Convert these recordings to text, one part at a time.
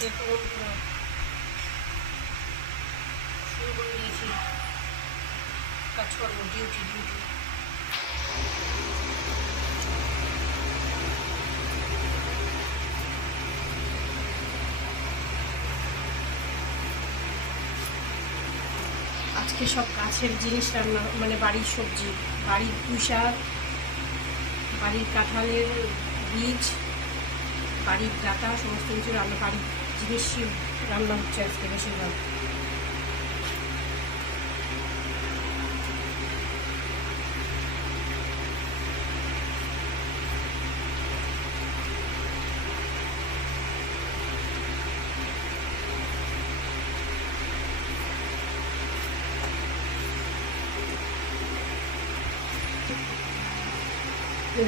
দেখো বন্ধুরা, শুরু করে দিয়েছি কাজকর্ম, ডিউটি। আজকে সব গাছের জিনিস রান্না, মানে বাড়ির সবজি, বাড়ির পুঁই শাক, বাড়ির কাঁঠালের বীজ, বাড়ির ডাটা, সমস্ত কিছু রান্না, বাড়ির জিনিস রান্না হচ্ছে আজকে বেশিরভাগ।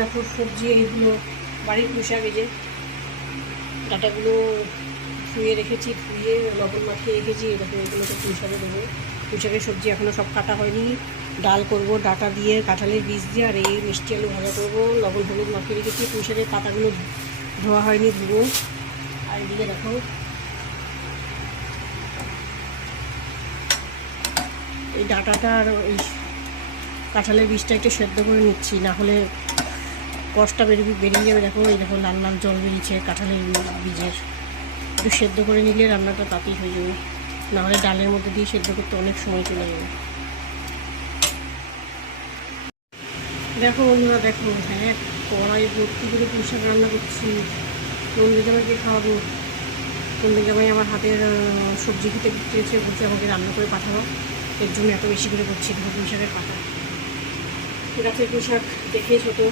দেখো সবজি এইগুলো বাড়ির পুঁই শাক, এই যে ডাটাগুলো ধুয়ে রেখেছি, ধুয়ে লবণ মাখিয়ে রেখেছি। এরকম এগুলোকে পুঁই শাকে দেবো। পুঁই শাকের সবজি এখনও সব কাটা হয়নি, ডাল করব ডাটা দিয়ে, কাঁঠালের বীজ দিয়ে, আর এই মিষ্টি আলু ভাজা করবো। লবণ হলুদ মাখিয়ে রেখেছি। পুঁই শাকের পাতাগুলো ধোয়া হয়নি, ধুবো। আর এদিকে দেখো এই ডাটাটা আর এই কাঁঠালের বীজটা একটু সেদ্ধ করে নিচ্ছি, না হলে কষটা বেরিয়ে যাবে। দেখো এই দেখো লাল লাল জল বেরিয়েছে কাঁঠালের বীজের। একটু সেদ্ধ করে নিলে রান্নাটা তাড়াতাড়ি হয়ে যাবে, নাহলে ডালের মধ্যে দিয়ে সেদ্ধ করতে অনেক সময় চলে যাবে। দেখো বন্ধুরা, দেখো হ্যাঁ কড়াই ভর্তি করে পুঁই শাক রান্না করছি। নন্দী জামাইকে খাওয়াবো। নন্দী জামাই আমার হাতের সবজি খেতে চেয়েছে, বলছে আমাকে রান্না করে পাঠাবো, এর জন্য এত বেশি করে করছি। দেখো পুঁই শাকের পাতা, গাছের পুঁই শাক দেখিয়েছো তো,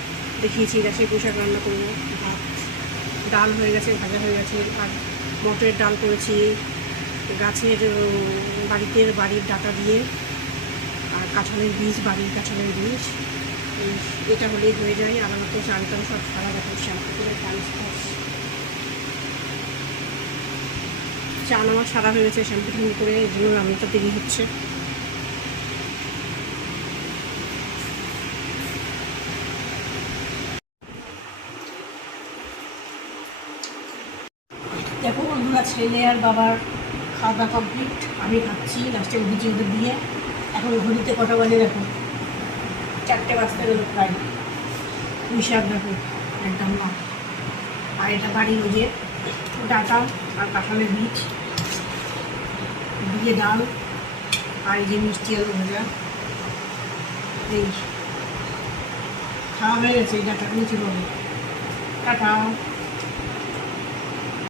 দেখিয়েছি গাছের পুঁই শাক রান্না করবো। ভাত, ডাল হয়ে গেছে, ভাজা হয়ে গেছে। আর মটরের ডাল করেছি গাছের বাড়ির ডাটা দিয়ে, আর কাঁঠালের বীজ, বাড়ির কাঁঠালের বীজ। এটা হলেই হয়ে যায়। আলাদা তো চাল টাল সব সারা দেখো শ্যাম্পু করে চান আমার সারা হয়ে গেছে শ্যাম্পু ঠাম্পু করে, এই জন্য রান্নাটা দেরি হচ্ছে। দেখো বন্ধুরা, ছেলে আর বাবার খাওয়া দাওয়া কমপ্লিট। আমি খাচ্ছি লাস্টে উঠেছি ওদের দিয়ে। এখন ঘড়িতে কটা বাজে দেখো, 4টে বাজতে গেল প্রায়। পুঁই শাক দেখো একদম না। আর এটা বাড়ির ওই যে ডাটা আর কাঁঠালের বীজ দিয়ে ডাল, আর এই যে মিষ্টি আলু ভাজা। এই খাওয়া হয়ে গেছে। এই ডাটা নিচে বলে টাটা।